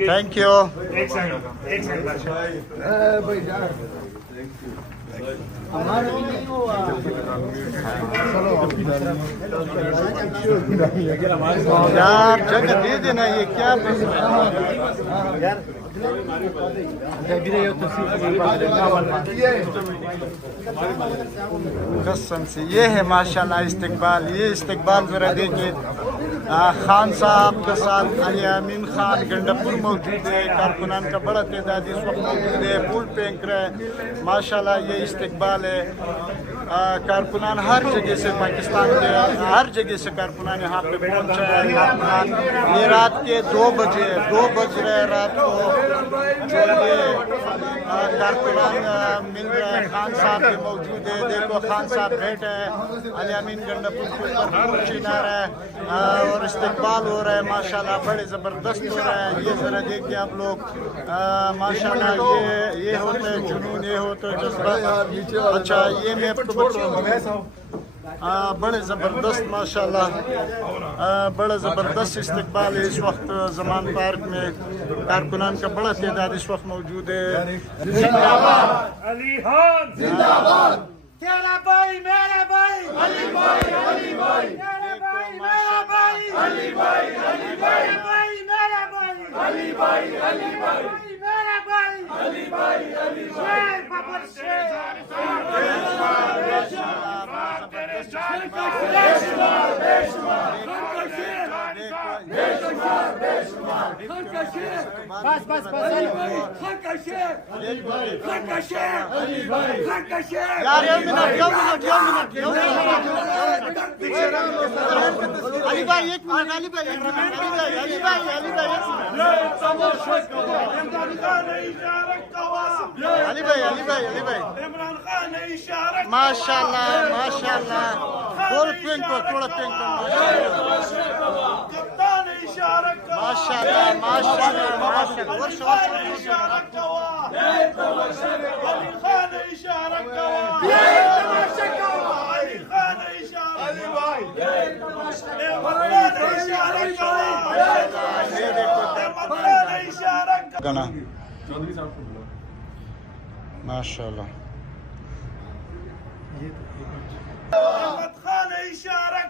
Thank you. एक second यार जगह दे देना, ये क्या कसम से ये है माशाल्लाह इस्तकबाल। ये इस्तकबाल जरा देखिए, खान साहब के साथ अली अमीन खान गंडापुर मौजूद है, कारकुनान का बड़ा तादाद इस वक्त मौजूद है, फूल फेंक रहे हैं माशाल्लाह। ये इस्तकबाल है, कारकुनान हर जगह से, पाकिस्तान के हर जगह से कारकुनान यहाँ पे पहुँचा है। कारकुनान ये रात के 2 बज रहे रात को जो ये कारकुनान मिल रहे हैं। खान साहब भी मौजूद है, देखो खान साहब बैठे हैं, अली अमीन गंडापुर के ऊपर फूल छीना रहे हैं और इस्तकबाल हो रहा है माशाल्लाह, बड़े ज़बरदस्त हो रहा है। ये ज़रा देखिए आप लोग माशाल्लाह, ये होता है जुनून, ये होता है जज्बा। अच्छा ये मैं आपको बड़े ज़बरदस्त माशाल्लाह, बड़ा ज़बरदस्त इस्तकबाल है इस वक्त ज़मान पार्क में। कारकुनान का बड़ा तादाद इस वक्त मौजूद है। जिंदाबाद अली खान, जिंदाबाद तेरा भाई मेरा भाई अली भाई, अली भाई तेरा भाई मेरा भाई अली भाई, अली भाई मेरा भाई अली भाई, अली भाई मेरा भाई अली भाई, अली शेर बाबर शेर बस बस बस खान का शेर, खान का शेर, अली भाई खान का शेर। यार एक मिनट अली भाई, एक मिनट अली भाई, अली भाई इमरान खान ने इशारा माशाल्लाह माशाल्लाह, थोड़ा पेंट कप्तान ने इशारा माशाल्लाह माशाल्लाह माशाल्लाह। इशारा अली खान ने इशारा अली खान ने इशारा अली भाई गाना माशाल्लाह। खान ने इशारा